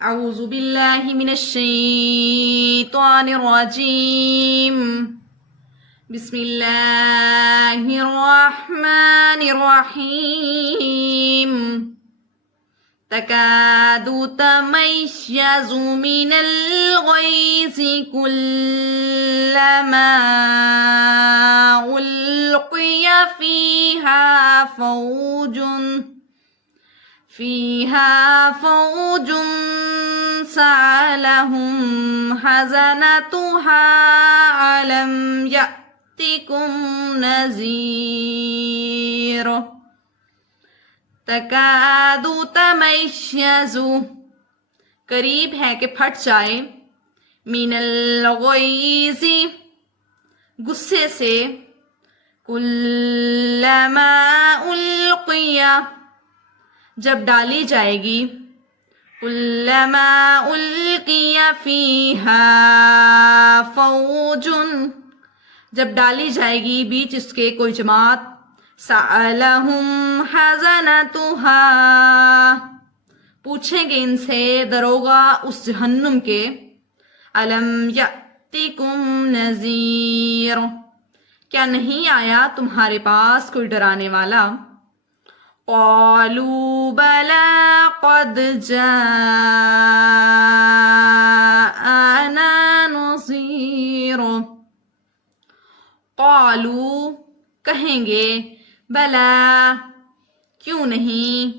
اعوذ باللہ من الشیطان الرجیم بسم اللہ الرحمن الرحیم تکاد تمیز من الغیظ کلما القی فیہا فوج سألهم خزنتها ألم يأتكم نذیر تکاد تمیز قریب ہے کہ پھٹ جائے من الغیظ غصے سے کلما القی جب ڈالی جائے گی کلما القی فیہا فوج جب ڈالی جائے گی بیچ اس کے کوئی جماعت سألہم خزنتہا پوچھیں گے ان سے دروغہ اس جہنم کے الم یأتکم نذیر کیا نہیں آیا تمہارے پاس کوئی ڈرانے والا قالوا بلا قد جاءنا نذیر قالوا کہیں گے بلا کیوں نہیں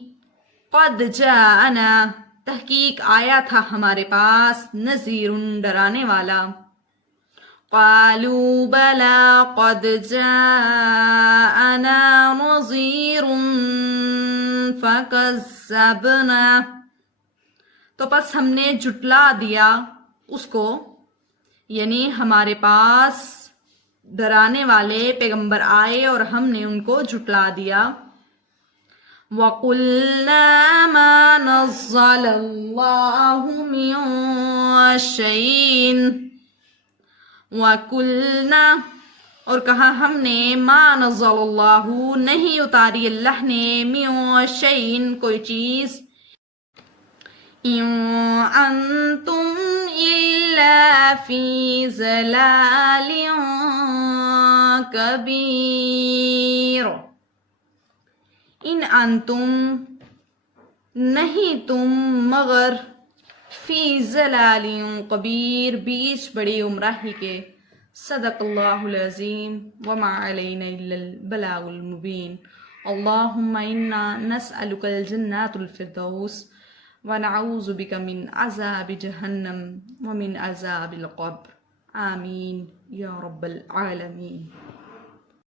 قد جاءنا تحقیق آیا تھا ہمارے پاس نذیر ڈرانے والا قالوا بلا قد جاءنا نذیر فکذبنا تو پس ہم نے جھٹلا دیا اس کو یعنی ہمارے پاس ڈرانے والے پیغمبر آئے اور ہم نے ان کو جھٹلا دیا وَقُلْنَا مَا نَزَّلَ اللَّهُ مِن شَيْءٍ وَقُلْنَا اور کہا ہم نے ما نزل اللہ نہیں اتاری اللہ نے من شیء کوئی چیز ان انتم الا فی ضلال کبیر ان انتم نہیں تم مگر فی ضلال کبیر بیچ بڑی گمراہی کے صدق اللہ العظیم وما علینا الا البلاغ المبین اللہم انا نسألک الجنات الفردوس ونعوذ بک من عذاب جہنم ومن عذاب القبر آمین یا رب العالمین.